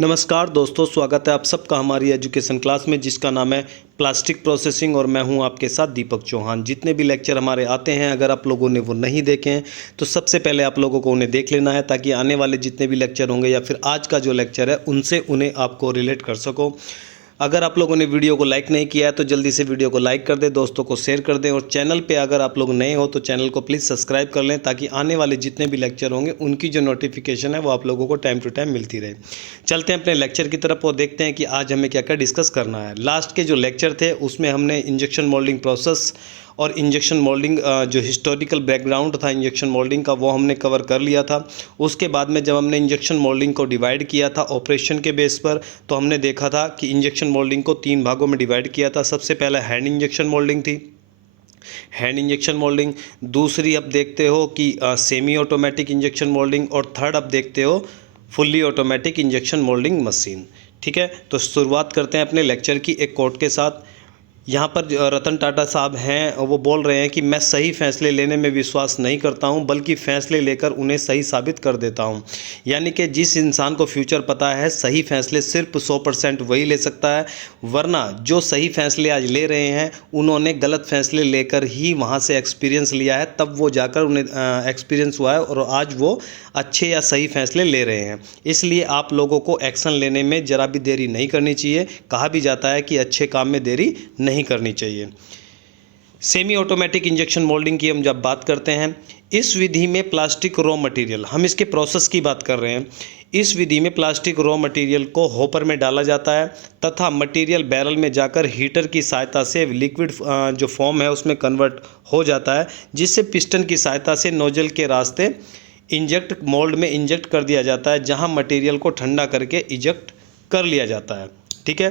नमस्कार दोस्तों, स्वागत है आप सबका हमारी एजुकेशन क्लास में जिसका नाम है प्लास्टिक प्रोसेसिंग और मैं हूं आपके साथ दीपक चौहान। जितने भी लेक्चर हमारे आते हैं, अगर आप लोगों ने वो नहीं देखे हैं तो सबसे पहले आप लोगों को उन्हें देख लेना है ताकि आने वाले जितने भी लेक्चर होंगे या फिर आज का जो लेक्चर है उनसे उन्हें आपको रिलेट कर सको। अगर आप लोगों ने वीडियो को लाइक नहीं किया है तो जल्दी से वीडियो को लाइक कर दें, दोस्तों को शेयर कर दें और चैनल पे अगर आप लोग नए हो तो चैनल को प्लीज़ सब्सक्राइब कर लें ताकि आने वाले जितने भी लेक्चर होंगे उनकी जो नोटिफिकेशन है वो आप लोगों को टाइम टू टाइम मिलती रहे। चलते हैं अपने लेक्चर की तरफ और देखते हैं कि आज हमें क्या क्या डिस्कस करना है। लास्ट के जो लेक्चर थे उसमें हमने इंजेक्शन मोल्डिंग प्रोसेस और इंजेक्शन मोल्डिंग जो हिस्टोरिकल बैकग्राउंड था इंजेक्शन मोल्डिंग का वो हमने कवर कर लिया था। उसके बाद में जब हमने इंजेक्शन मोल्डिंग को डिवाइड किया था ऑपरेशन के बेस पर तो हमने देखा था कि इंजेक्शन मोल्डिंग को 3 भागों में डिवाइड किया था। सबसे पहले हैंड इंजेक्शन मोल्डिंग थी, हैंड इंजेक्शन मोल्डिंग। दूसरी अब देखते हो कि सेमी ऑटोमेटिक इंजेक्शन मोल्डिंग और थर्ड अब देखते हो fully automatic injection moulding machine. ठीक है, तो शुरुआत करते हैं अपने लेक्चर की एक कोट के साथ। यहाँ पर रतन टाटा साहब हैं, वो बोल रहे हैं कि मैं सही फैसले लेने में विश्वास नहीं करता हूँ बल्कि फैसले लेकर उन्हें सही साबित कर देता हूँ। यानी कि जिस इंसान को फ्यूचर पता है सही फैसले सिर्फ 100% वही ले सकता है, वरना जो सही फैसले आज ले रहे हैं उन्होंने गलत फैसले लेकर ही वहाँ से एक्सपीरियंस लिया है, तब वो जाकर उन्हें एक्सपीरियंस हुआ है और आज वो अच्छे या सही फैसले ले रहे हैं। इसलिए आप लोगों को एक्शन लेने में ज़रा भी देरी नहीं करनी चाहिए। कहा भी जाता है कि अच्छे काम में देरी नहीं करनी चाहिए। सेमी ऑटोमेटिक इंजेक्शन मोल्डिंग की हम जब बात करते हैं, इस विधि में प्लास्टिक रॉ मटेरियल, हम इसके प्रोसेस की बात कर रहे हैं। इस विधि में प्लास्टिक रॉ मटेरियल को हॉपर में डाला जाता है तथा मटेरियल बैरल में जाकर हीटर की सहायता से लिक्विड जो फॉर्म है उसमें कन्वर्ट हो जाता है, जिससे पिस्टन की सहायता से नोजल के रास्ते इंजेक्ट मोल्ड में इंजेक्ट कर दिया जाता है, जहां मटेरियल को ठंडा करके इजेक्ट कर लिया जाता है। ठीक है,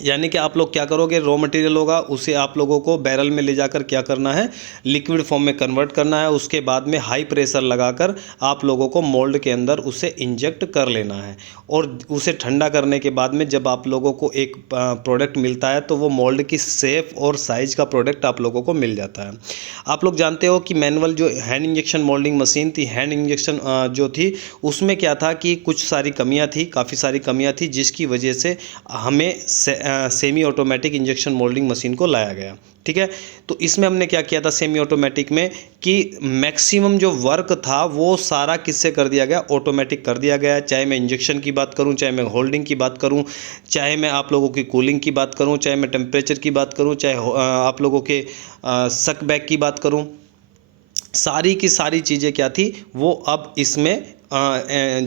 यानी कि आप लोग क्या करोगे, रॉ मटेरियल होगा उसे आप लोगों को बैरल में ले जाकर क्या करना है, लिक्विड फॉर्म में कन्वर्ट करना है। उसके बाद में हाई प्रेशर लगाकर आप लोगों को मोल्ड के अंदर उसे इंजेक्ट कर लेना है और उसे ठंडा करने के बाद में जब आप लोगों को एक प्रोडक्ट मिलता है तो वो मोल्ड की शेप और साइज़ का प्रोडक्ट आप लोगों को मिल जाता है। आप लोग जानते हो कि मैनुअल जो हैंड इंजेक्शन मोल्डिंग मशीन थी, हैंड इंजेक्शन जो थी उसमें क्या था कि कुछ सारी कमियाँ थी, काफ़ी सारी कमियाँ थी, जिसकी वजह से हमें semi automatic injection moulding machine को लाया गया। ठीक है, तो इसमें हमने क्या किया था सेमी ऑटोमेटिक में कि मैक्सिमम जो वर्क था वो सारा किससे कर दिया गया, ऑटोमेटिक कर दिया गया। चाहे मैं इंजेक्शन की बात करूं, चाहे मैं होल्डिंग की बात करूं, चाहे मैं आप लोगों की कूलिंग की बात करूं, चाहे मैं टेम्परेचर की बात करूं, चाहे आप लोगों के सक बैक की बात करूं, सारी की सारी चीज़ें क्या थी वो अब इसमें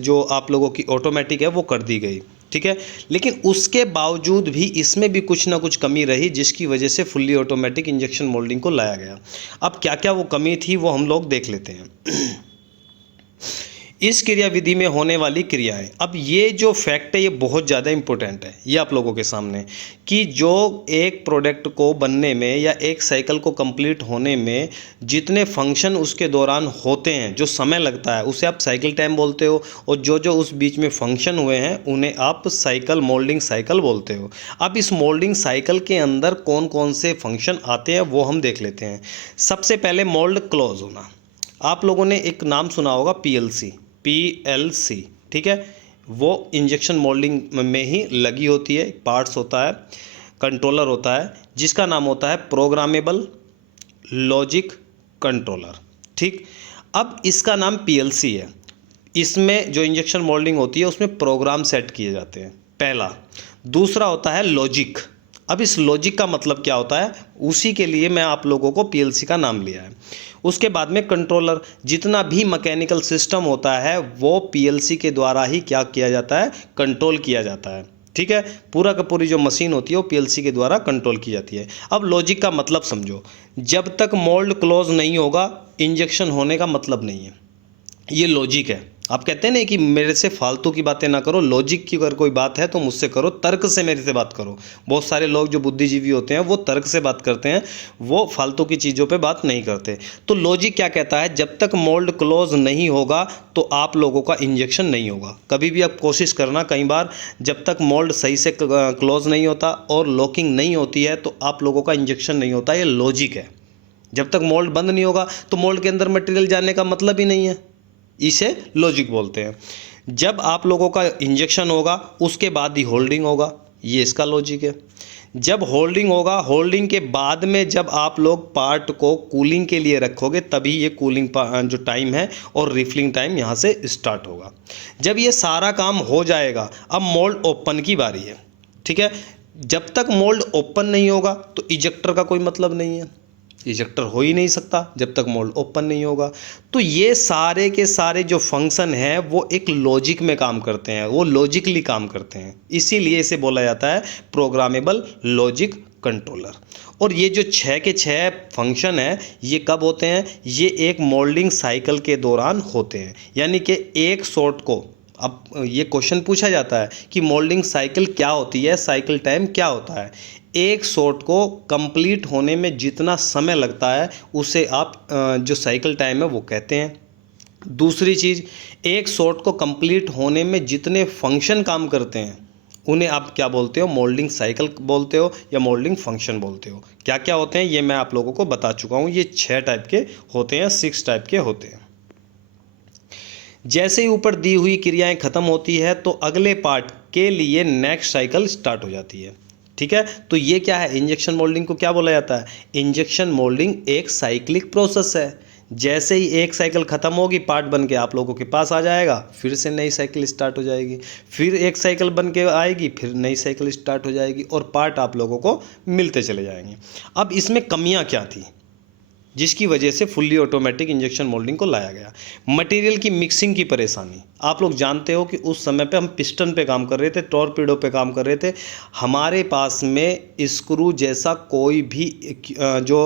जो आप लोगों की ऑटोमेटिक है वो कर दी गई। ठीक है, लेकिन उसके बावजूद भी इसमें भी कुछ ना कुछ कमी रही जिसकी वजह से फुल्ली ऑटोमेटिक इंजेक्शन मोल्डिंग को लाया गया। अब क्या क्या वो कमी थी वो हम लोग देख लेते हैं। इस क्रिया विधि में होने वाली क्रियाएं, अब ये जो फैक्ट है ये बहुत ज़्यादा इंपॉर्टेंट है ये आप लोगों के सामने, कि जो एक प्रोडक्ट को बनने में या एक साइकिल को कंप्लीट होने में जितने फंक्शन उसके दौरान होते हैं, जो समय लगता है उसे आप साइकिल टाइम बोलते हो और जो जो उस बीच में फंक्शन हुए हैं उन्हें आप साइकिल मोल्डिंग साइकिल बोलते हो। अब इस मोल्डिंग साइकिल के अंदर कौन कौन से फंक्शन आते हैं वो हम देख लेते हैं। सबसे पहले मोल्ड क्लोज होना, आप लोगों ने एक नाम सुना होगा पीएलसी। ठीक है, वो इंजेक्शन मोल्डिंग में ही लगी होती है, पार्ट्स होता है, कंट्रोलर होता है जिसका नाम होता है प्रोग्रामेबल लॉजिक कंट्रोलर। ठीक, अब इसका नाम पीएलसी है। इसमें जो इंजेक्शन मोल्डिंग होती है उसमें प्रोग्राम सेट किए जाते हैं, पहला। दूसरा होता है लॉजिक। अब इस लॉजिक का मतलब क्या होता है, उसी के लिए मैं आप लोगों को पीएलसी का नाम लिया है। उसके बाद में कंट्रोलर, जितना भी मैकेनिकल सिस्टम होता है वो पीएलसी के द्वारा ही क्या किया जाता है, कंट्रोल किया जाता है। ठीक है, पूरा का पूरी जो मशीन होती है वो पीएलसी के द्वारा कंट्रोल की जाती है। अब लॉजिक का मतलब समझो, जब तक मोल्ड क्लोज नहीं होगा इंजेक्शन होने का मतलब नहीं है, ये लॉजिक है। आप कहते हैं ना कि मेरे से फालतू की बातें ना करो, लॉजिक की अगर कोई बात है तो मुझसे करो, तर्क से मेरे से बात करो। बहुत सारे लोग जो बुद्धिजीवी होते हैं वो तर्क से बात करते हैं, वो फालतू की चीज़ों पे बात नहीं करते। तो लॉजिक क्या कहता है, जब तक मोल्ड क्लोज नहीं होगा तो आप लोगों का इंजेक्शन नहीं होगा। कभी भी आप कोशिश करना, कई बार जब तक मोल्ड सही से क्लोज नहीं होता और लॉकिंग नहीं होती है तो आप लोगों का इंजेक्शन नहीं होता, ये लॉजिक है। जब तक मोल्ड बंद नहीं होगा तो मोल्ड के अंदर मटेरियल जाने का मतलब ही नहीं है, इसे लॉजिक बोलते हैं। जब आप लोगों का इंजेक्शन होगा उसके बाद ही होल्डिंग होगा, ये इसका लॉजिक है। जब होल्डिंग होगा, होल्डिंग के बाद में जब आप लोग पार्ट को कूलिंग के लिए रखोगे तभी ये कूलिंग जो टाइम है और रिफिलिंग टाइम यहाँ से स्टार्ट होगा। जब ये सारा काम हो जाएगा, अब मोल्ड ओपन की बारी है, ठीक है। जब तक मोल्ड ओपन नहीं होगा तो इजेक्टर का कोई मतलब नहीं है, इजेक्टर हो ही नहीं सकता जब तक मोल्ड ओपन नहीं होगा। तो ये सारे के सारे जो फंक्शन हैं वो एक लॉजिक में काम करते हैं, वो लॉजिकली काम करते हैं, इसीलिए इसे बोला जाता है प्रोग्रामेबल लॉजिक कंट्रोलर। और ये जो 6 के 6 फंक्शन है ये कब होते हैं, ये एक मोल्डिंग साइकिल के दौरान होते हैं। यानी कि एक शॉट को, अब ये क्वेश्चन पूछा जाता है कि मोल्डिंग साइकिल क्या होती है, साइकिल टाइम क्या होता है। एक शॉट को कंप्लीट होने में जितना समय लगता है उसे आप जो साइकिल टाइम है वो कहते हैं। दूसरी चीज़, एक शॉट को कंप्लीट होने में जितने फंक्शन काम करते हैं उन्हें आप क्या बोलते हो, मोल्डिंग साइकिल बोलते हो या मोल्डिंग फंक्शन बोलते हो। क्या क्या होते हैं ये मैं आप लोगों को बता चुका हूँ, ये 6 टाइप के होते हैं, 6 टाइप के होते हैं। जैसे ही ऊपर दी हुई क्रियाएं खत्म होती है तो अगले पार्ट के लिए नेक्स्ट साइकिल स्टार्ट हो जाती है, ठीक है। तो ये क्या है, इंजेक्शन मोल्डिंग को क्या बोला जाता है, इंजेक्शन मोल्डिंग एक साइक्लिक प्रोसेस है। जैसे ही एक साइकिल खत्म होगी पार्ट बन के आप लोगों के पास आ जाएगा, फिर से नई साइकिल स्टार्ट हो जाएगी, फिर एक साइकिल बन के आएगी, फिर नई साइकिल स्टार्ट हो जाएगी और पार्ट आप लोगों को मिलते चले जाएंगे। अब इसमें कमियां क्या थी जिसकी वजह से फुल्ली ऑटोमेटिक इंजेक्शन मोल्डिंग को लाया गया। मटेरियल की मिक्सिंग की परेशानी, आप लोग जानते हो कि उस समय पे हम पिस्टन पे काम कर रहे थे, टॉर्पीडो पे काम कर रहे थे, हमारे पास में स्क्रू जैसा कोई भी जो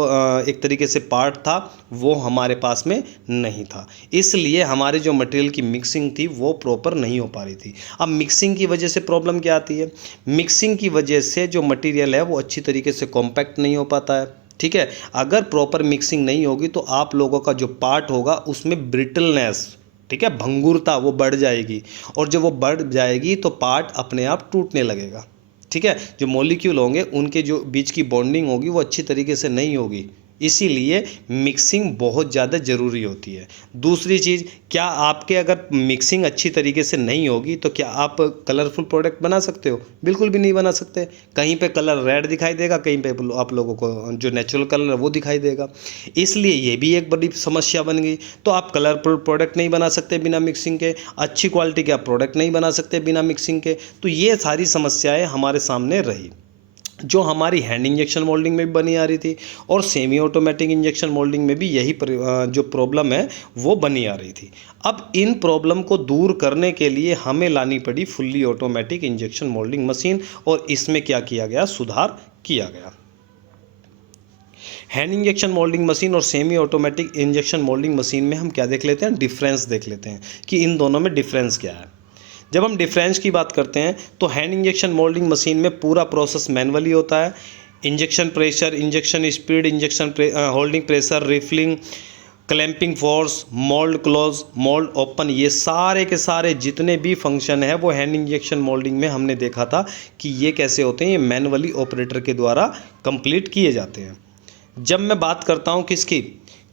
एक तरीके से पार्ट था वो हमारे पास में नहीं था, इसलिए हमारे जो मटेरियल की मिक्सिंग थी वो प्रॉपर नहीं हो पा रही थी। अब मिक्सिंग की वजह से प्रॉब्लम क्या आती है, मिक्सिंग की वजह से जो मटेरियल है वो अच्छी तरीके से कॉम्पैक्ट नहीं हो पाता है, ठीक है। अगर प्रॉपर मिक्सिंग नहीं होगी तो आप लोगों का जो पार्ट होगा उसमें ब्रिटलनेस, ठीक है, भंगुरता वो बढ़ जाएगी, और जब वो बढ़ जाएगी तो पार्ट अपने आप टूटने लगेगा, ठीक है। जो मॉलिक्यूल होंगे उनके जो बीच की बॉन्डिंग होगी वो अच्छी तरीके से नहीं होगी, इसीलिए मिक्सिंग बहुत ज़्यादा ज़रूरी होती है। दूसरी चीज़, क्या आपके अगर मिक्सिंग अच्छी तरीके से नहीं होगी तो क्या आप कलरफुल प्रोडक्ट बना सकते हो, बिल्कुल भी नहीं बना सकते। कहीं पे कलर रेड दिखाई देगा, कहीं पे आप लोगों को जो नेचुरल कलर है वो दिखाई देगा, इसलिए ये भी एक बड़ी समस्या बन गई। तो आप कलरफुल प्रोडक्ट नहीं बना सकते बिना मिक्सिंग के, अच्छी क्वालिटी के आप प्रोडक्ट नहीं बना सकते बिना मिक्सिंग के। तो ये सारी समस्याएँ हमारे सामने रही जो हमारी हैंड इंजेक्शन मोल्डिंग में भी बनी आ रही थी, और सेमी ऑटोमेटिक इंजेक्शन मोल्डिंग में भी यही जो प्रॉब्लम है वो बनी आ रही थी। अब इन प्रॉब्लम को दूर करने के लिए हमें लानी पड़ी fully automatic injection moulding machine, और इसमें क्या किया गया, सुधार किया गया। हैंड इंजेक्शन मोल्डिंग मशीन और semi automatic injection moulding machine में हम क्या देख लेते हैं, डिफरेंस देख लेते हैं कि इन दोनों में डिफरेंस क्या है। जब हम डिफरेंस की बात करते हैं तो हैंड इंजेक्शन मोल्डिंग मशीन में पूरा प्रोसेस मैनुअली होता है। Injection pressure, injection speed, injection holding pressure, refilling, clamping force, mould close, mould open, ये सारे के सारे जितने भी फंक्शन है वो हैंड इंजेक्शन मोल्डिंग में हमने देखा था कि ये कैसे होते हैं, ये मैनुअली ऑपरेटर के द्वारा कंप्लीट किए जाते हैं। जब मैं बात करता हूँ किसकी,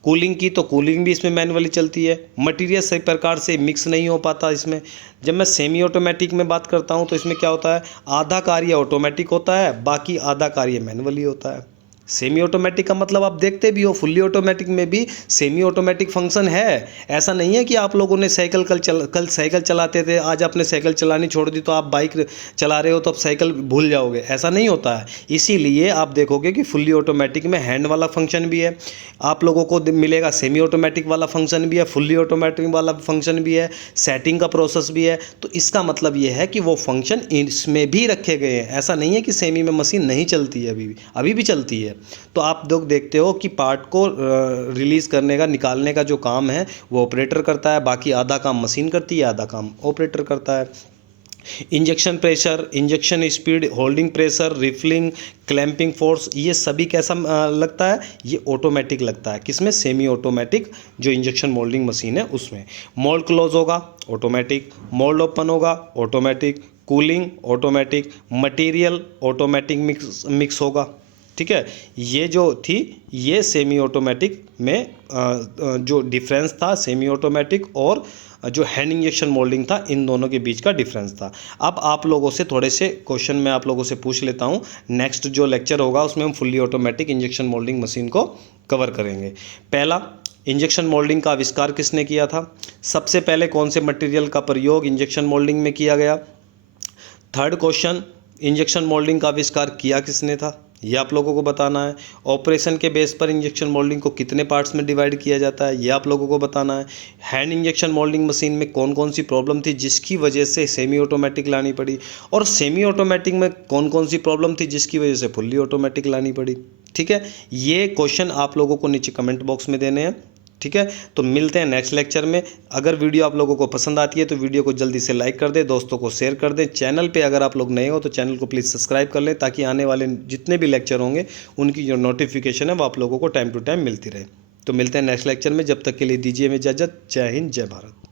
कूलिंग की, तो कूलिंग भी इसमें मैनुअली चलती है, मटेरियल सही प्रकार से मिक्स नहीं हो पाता इसमें। जब मैं सेमी ऑटोमेटिक में बात करता हूँ तो इसमें क्या होता है, आधा कार्य ऑटोमेटिक होता है, बाकी आधा कार्य मैनुअली होता है। सेमी ऑटोमेटिक का मतलब आप देखते भी हो, फुल्ली ऑटोमेटिक में भी सेमी ऑटोमेटिक फंक्शन है। ऐसा नहीं है कि आप लोगों ने साइकिल कल साइकिल चलाते थे, आज आपने साइकिल चलानी छोड़ दी तो आप बाइक चला रहे हो तो अब साइकिल भूल जाओगे, ऐसा नहीं होता है। इसीलिए आप देखोगे कि फुल्ली ऑटोमेटिक में हैंड वाला फंक्शन भी है, आप लोगों को मिलेगा सेमी ऑटोमेटिक वाला फंक्शन भी है, फुल्ली ऑटोमेटिक वाला फंक्शन भी है, सेटिंग का प्रोसेस भी है। तो इसका मतलब ये है कि वो फंक्शन इसमें भी रखे गए हैं। ऐसा नहीं है कि सेमी में मशीन नहीं चलती है, अभी भी चलती है। तो आप लोग देखते हो कि पार्ट को रिलीज़ करने का, निकालने का जो काम है वो ऑपरेटर करता है, बाकी आधा काम मशीन करती है, आधा काम ऑपरेटर करता है। Injection pressure, injection speed, holding pressure, refilling, clamping force, ये सभी कैसा लगता है, ये ऑटोमेटिक लगता है। किसमें, सेमी ऑटोमेटिक जो इंजेक्शन मोल्डिंग मशीन है उसमें। मोल्ड क्लोज होगा ऑटोमेटिक, मोल्ड ओपन होगा automatic, cooling automatic, material automatic mix होगा, ठीक है। ये जो थी ये सेमी ऑटोमेटिक में जो डिफरेंस था सेमी ऑटोमेटिक और जो हैंड इंजेक्शन मोल्डिंग था, इन दोनों के बीच का डिफरेंस था। अब आप लोगों से थोड़े से क्वेश्चन मैं आप लोगों से पूछ लेता हूँ। नेक्स्ट जो लेक्चर होगा उसमें हम fully automatic injection moulding machine को कवर करेंगे। पहला, इंजेक्शन मोल्डिंग का आविष्कार किसने किया था? सबसे पहले कौन से मटेरियल का प्रयोग इंजेक्शन मोल्डिंग में किया गया? थर्ड क्वेश्चन, इंजेक्शन मोल्डिंग का आविष्कार किया किसने था, ये आप लोगों को बताना है। ऑपरेशन के बेस पर इंजेक्शन मोल्डिंग को कितने पार्ट्स में डिवाइड किया जाता है, ये आप लोगों को बताना है। हैंड इंजेक्शन मोल्डिंग मशीन में कौन कौन सी प्रॉब्लम थी जिसकी वजह से सेमी ऑटोमेटिक लानी पड़ी, और सेमी ऑटोमेटिक में कौन कौन सी प्रॉब्लम थी जिसकी वजह से फुल्ली ऑटोमेटिक लानी पड़ी। ठीक है, ये क्वेश्चन आप लोगों को नीचे कमेंट बॉक्स में देने हैं। ठीक है, तो मिलते हैं नेक्स्ट लेक्चर में। अगर वीडियो आप लोगों को पसंद आती है तो वीडियो को जल्दी से लाइक कर दें, दोस्तों को शेयर कर दें। चैनल पे अगर आप लोग नए हो तो चैनल को प्लीज़ सब्सक्राइब कर लें, ताकि आने वाले जितने भी लेक्चर होंगे उनकी जो नोटिफिकेशन है वो आप लोगों को टाइम टू टाइम मिलती रहे। तो मिलते हैं नेक्स्ट लेक्चर में, जब तक के लिए दीजिए हमें इजाज़त। जय हिंद, जय भारत।